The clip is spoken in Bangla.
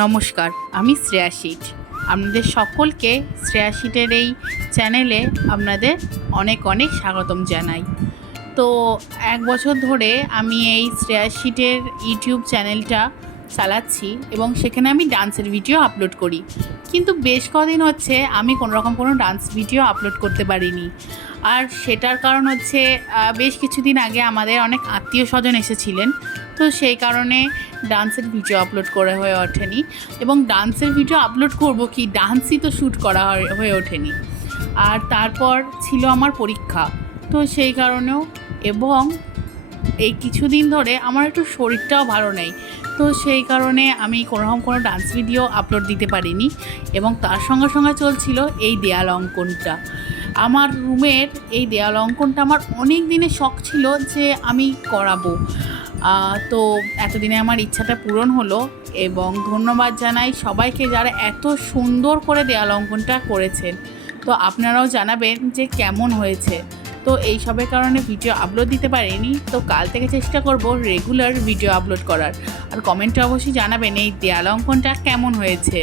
নমস্কার, আমি শ্রেয়া শীট। আপনাদের সকলকে শ্রেয়া শীটের এই চ্যানেলে আপনাদের অনেক অনেক স্বাগতম জানাই। তো 1 বছর ধরে আমি এই শ্রেয়া শীটের ইউটিউব চ্যানেলটা চালাচ্ছি এবং সেখানে আমি ডান্সের ভিডিও আপলোড করি। কিন্তু বেশ কদিন হচ্ছে আমি কোনো ডান্স ভিডিও আপলোড করতে পারিনি। আর সেটার কারণ হচ্ছে বেশ কিছুদিন আগে আমাদের অনেক আত্মীয়স্বজন এসেছিলেন, তো সেই কারণে ডান্সের ভিডিও আপলোড করা হয়ে ওঠেনি। এবং ডান্সের ভিডিও আপলোড করব কি, ডান্সই তো শ্যুট করা হয়ে ওঠেনি। আর তারপর ছিল আমার পরীক্ষা, তো সেই কারণেও এবং এই কিছুদিন ধরে আমার একটু শরীরটাও ভালো নেই, তো সেই কারণে আমি কোনো ডান্স ভিডিও আপলোড দিতে পারিনি। এবং তার সঙ্গে সঙ্গে চলছিল এই দেয়াল অঙ্কনটা। আমার রুমের এই দেয়াল অঙ্কনটা আমার অনেক দিনের শখ ছিল যে আমি করাবো। তো এতদিনে আমার ইচ্ছাটা পূরণ হলো এবং ধন্যবাদ জানাই সবাইকে যারা এত সুন্দর করে দেয়াল অঙ্কনটা করেছেন। তো আপনারাও জানাবেন যে কেমন হয়েছে। তো এই সবের কারণে ভিডিও আপলোড দিতে পারিনি, তো কাল থেকে চেষ্টা করব রেগুলার ভিডিও আপলোড করার। আর কমেন্টে অবশ্যই জানাবেন এই দেয়াল অঙ্কনটা কেমন হয়েছে।